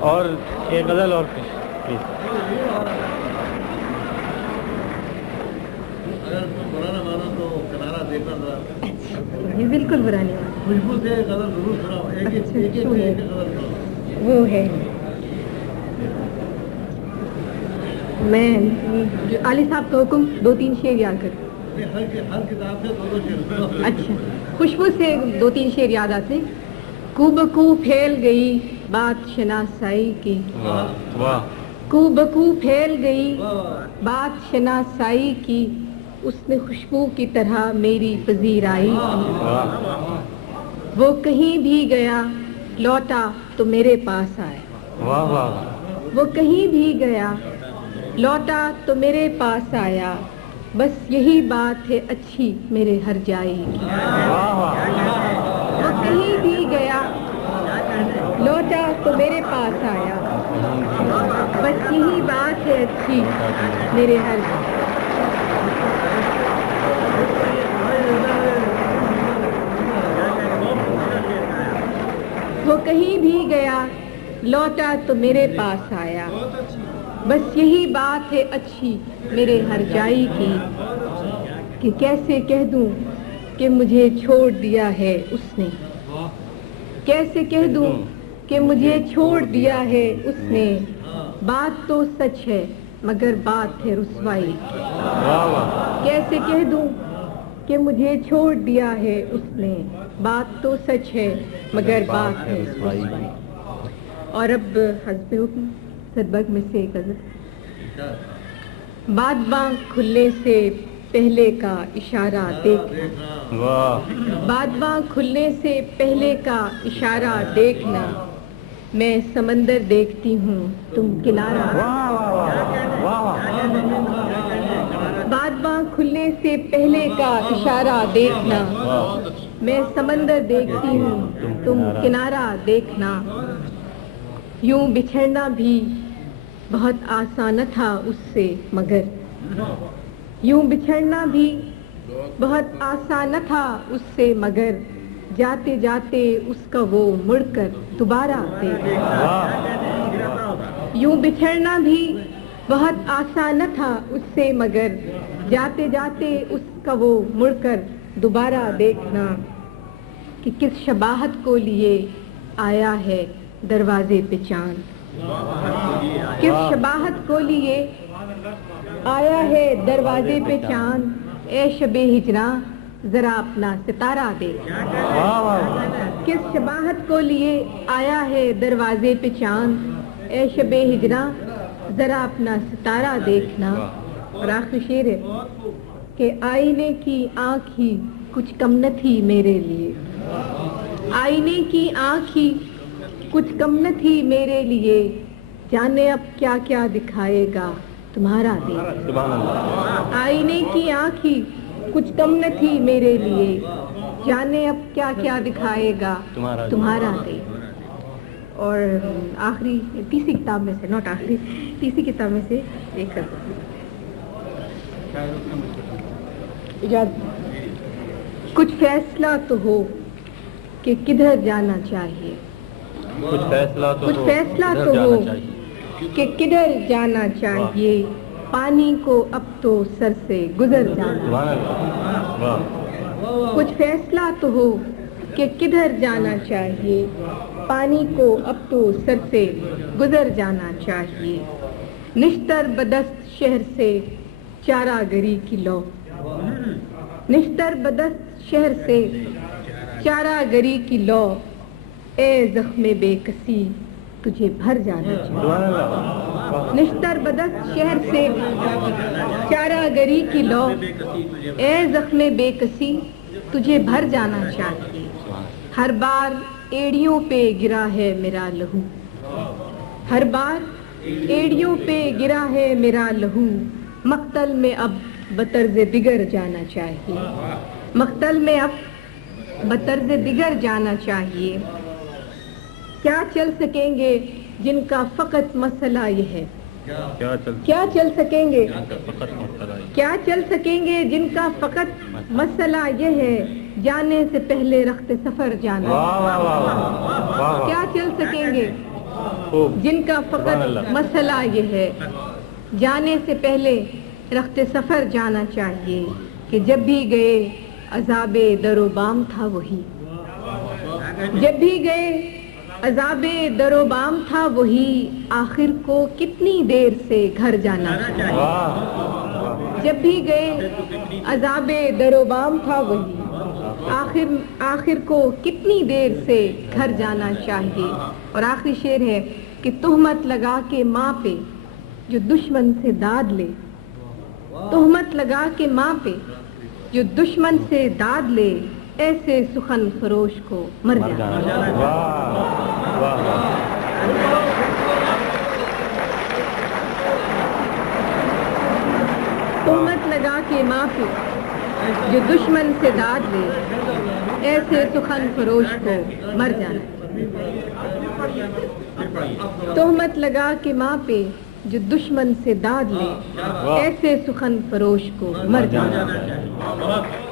اور ایک غزل اور پلیز. اگر پرانا مانا تو کنارا دیکھنا ذرا. یہ بالکل برا نہیں ہوتا. خوشبو سے غزل ضرور سناؤ. ایک غزل سناؤ. وہ ہے میں علی صاحب کا حکم 2-3 شعر یاد کر. ہر کتاب سے 2 شعر. اچھا خوشبو سے 2-3 شعر یاد آتے. کو بکو پھیل گئی بات شناسائی کی. واہ. کو بکو پھیل گئی بات شناسائی کی. اس نے خوشبو کی طرح میری پذیرائی کی. وہ کہیں بھی گیا لوٹا تو میرے پاس آیا. واہ واہ. وہ کہیں بھی گیا لوٹا تو میرے پاس آیا. بس یہی بات ہے اچھی میرے ہر جائی کی. وہ کہیں بھی گیا لوٹا تو میرے پاس آیا. بس یہی بات ہے اچھی میرے ہر. وہ کہیں بھی گیا لوٹا تو میرے پاس آیا. بس یہی بات ہے اچھی میرے ہر جائی کی. کہ کیسے کہہ دوں کہ مجھے چھوڑ دیا ہے اس نے. کیسے کہہ دوں کہ مجھے چھوڑ دیا ہے اس نے. بات تو سچ ہے مگر بات ہے رسوائی کی. کیسے کہہ دوں کہ مجھے چھوڑ دیا ہے اس نے. بات تو سچ ہے مگر بات ہے رسوائی. اور اب حسب حکم سربگ میں سے ایک غزل. بادباں کھلنے سے پہلے کا اشارہ دیکھنا. بادباں کھلنے سے پہلے کا اشارہ دیکھنا. میں سمندر دیکھتی ہوں تم کنارہ. بادباں کھلنے سے پہلے کا اشارہ دیکھنا. میں سمندر دیکھتی ہوں تم کنارہ دیکھنا. یوں بچھڑنا بھی بہت آسان تھا اس سے مگر. یوں بچھڑنا بھی بہت آسان تھا اس سے مگر. جاتے جاتے اس کا وہ مڑ کر دوبارہ دیکھنا. یوں بچھڑنا بھی بہت آسان تھا اس سے مگر. جاتے جاتے اس کا وہ مڑ کر دوبارہ دیکھنا. کہ کس شباہت کو لیے آیا ہے دروازے پہ چاند. کس شباہت کو لیے آیا ہے دروازے پہ چاند. اے شب ہجراں ذرا اپنا ستارہ دیکھ. کس شباہت کو لیے آیا ہے دروازے پہ چاند. اے شب ہجراں ذرا اپنا ستارہ دیکھنا. اور آخری شعر ہے کہ آئینے کی آنکھ ہی کچھ کم نہ تھی میرے لیے. آئینے کی آنکھ ہی کچھ کم نہ تھی میرے لیے. جانے اب کیا کیا دکھائے گا تمہارا دیکھ. آئینے کی آنکھ ہی کچھ کم نہ تھی میرے لیے. جانے اب کیا کیا دکھائے گا تمہارا دیکھ. اور آخری تیسری کتاب میں سے نوٹ آخری تیسری کتاب میں سے ایک کچھ فیصلہ تو ہو کہ کدھر جانا چاہیے. کچھ فیصلہ تو ہو کہ کدھر جانا چاہیے. پانی کو اب تو سر سے گزر جانا. کچھ فیصلہ تو ہو کہ کدھر جانا چاہیے. پانی کو اب تو سر سے گزر جانا چاہیے. نشتر بدست شہر سے چارہ گری کی لو. نشتر بدست شہر سے چارہ گری کی لو. اے زخم بے کسی تجھے بھر جانا چاہیے. نشتر بدست شہر سے چارہ گری کی لو. اے زخم بے کسی تجھے بھر جانا چاہیے. ہر بار ایڑیوں پہ گرا ہے میرا لہو. ہر بار ایڑیوں پہ گرا ہے میرا لہو. مقتل میں اب بطرز دیگر جانا چاہیے. مقتل میں اب بطرز دیگر جانا چاہیے. کیا چل سکیں گے جن کا فقط مسئلہ یہ ہے. کیا چل سکیں گے جن کا فقط مسئلہ یہ ہے. جانے سے پہلے رخت سفر جانا. کیا چل سکیں گے خوب جن کا سبحان فقط اللہ۔ مسئلہ یہ ہے جانے سے پہلے رخت سفر جانا چاہیے کہ جب بھی گئے عذاب در و بام تھا وہی، جب بھی گئے عذاب در و بام تھا وہی، آخر کو کتنی دیر سے گھر جانا چاہیے، واہ جب بھی گئے عذاب در و بام تھا وہی، آخر کو کتنی دیر سے گھر جانا چاہیے۔ اور آخری شعر ہے کہ تہمت لگا کے ماں پہ جو دشمن سے داد لے، تہمت لگا کے ماں پہ جو دشمن سے داد لے، ایسے سخن فروش کو مر مر جانا۔ جانا، واہ واہ واہ، تہمت لگا کے ماں پہ جو دشمن سے داد لے، ایسے سخن فروش کو مر جانا۔ تہمت لگا کے ماں پہ جو دشمن سے داد لے، ایسے سخن فروش کو مر جانا۔ چاہیے۔